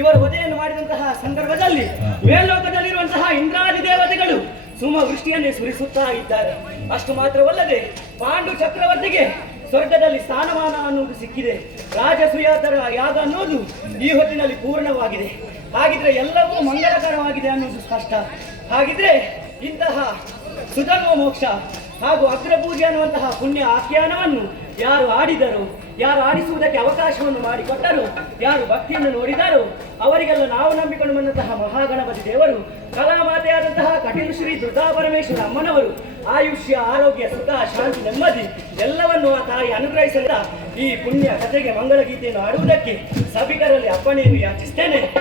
ಇವರು ವಧೆಯನ್ನು ಮಾಡಿದಂತಹ ಸಂದರ್ಭದಲ್ಲಿ ಮೇಲ್ಲೋಕದಲ್ಲಿರುವಂತಹ ಇಂದ್ರಾದಿ ದೇವತೆಗಳು ಸುಮವೃಷ್ಟಿಯನ್ನೇ ಸುರಿಸುತ್ತಾ ಇದ್ದಾರೆ. ಅಷ್ಟು ಮಾತ್ರವಲ್ಲದೆ ಪಾಂಡು ಚಕ್ರವರ್ತಿಗೆ ಸ್ವರ್ಗದಲ್ಲಿ ಸ್ಥಾನಮಾನ ಅನ್ನುವುದು ಸಿಕ್ಕಿದೆ. ರಾಜಸೂಯಾತರ ಯಾಗ ಅನ್ನೋದು ಈ ಹೊತ್ತಿನಲ್ಲಿ ಪೂರ್ಣವಾಗಿದೆ. ಹಾಗಿದ್ರೆ ಎಲ್ಲವೂ ಮಂಗಳಕರವಾಗಿದೆ ಅನ್ನೋದು ಸ್ಪಷ್ಟ. ಹಾಗಿದ್ರೆ ಇಂತಹ ಸುಧರ್ಮ ಮೋಕ್ಷ ಹಾಗೂ ಅಗ್ರಪೂಜೆ ಅನ್ನುವಂತಹ ಪುಣ್ಯ ಆಖ್ಯಾನವನ್ನು ಯಾರು ಆಡಿದರು, ಯಾರು ಆಡಿಸುವುದಕ್ಕೆ ಅವಕಾಶವನ್ನು ಮಾಡಿಕೊಟ್ಟರು, ಯಾರು ಭಕ್ತಿಯನ್ನು ನೋಡಿದರು, ಅವರಿಗೆಲ್ಲ ನಾವು ನಂಬಿಕೊಂಡು ಬಂದಂತಹ ಮಹಾಗಣಪತಿ ದೇವರು, ಕಲಾಮಾತೆಯಾದಂತಹ ಕಟೀಲು ಶ್ರೀ ದುರ್ಗಾ ಪರಮೇಶ್ವರ ಅಮ್ಮನವರು ಆಯುಷ್ಯ, ಆರೋಗ್ಯ, ಸುಖ, ಶಾಂತಿ, ನೆಮ್ಮದಿ ಎಲ್ಲವನ್ನು ಆ ತಾಯಿ ಅನುಗ್ರಹಿಸಿದ ಈ ಪುಣ್ಯ ಕಥೆಗೆ ಮಂಗಳ ಗೀತೆಯನ್ನು ಆಡುವುದಕ್ಕೆ ಸಭಿಕರಲ್ಲಿ ಅಪ್ಪಣೆಯನ್ನು ಯಾಚಿಸ್ತೇನೆ.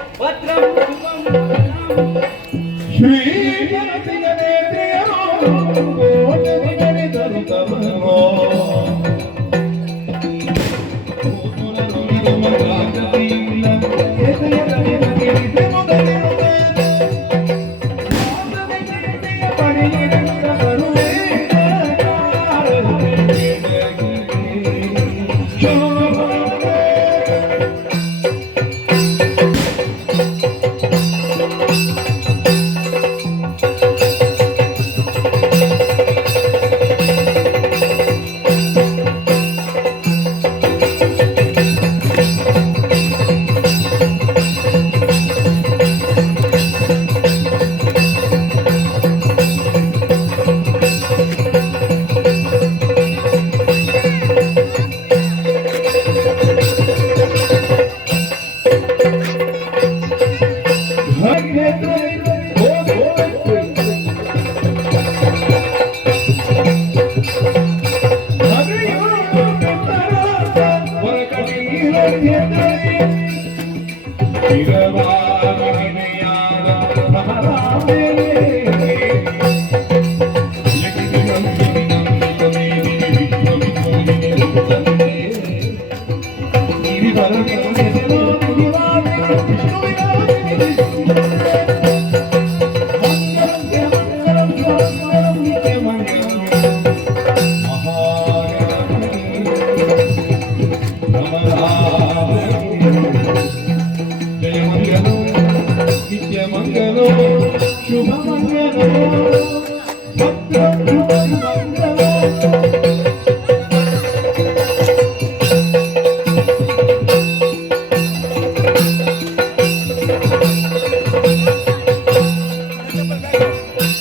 ಶುಭ ಮಂಗಲೋ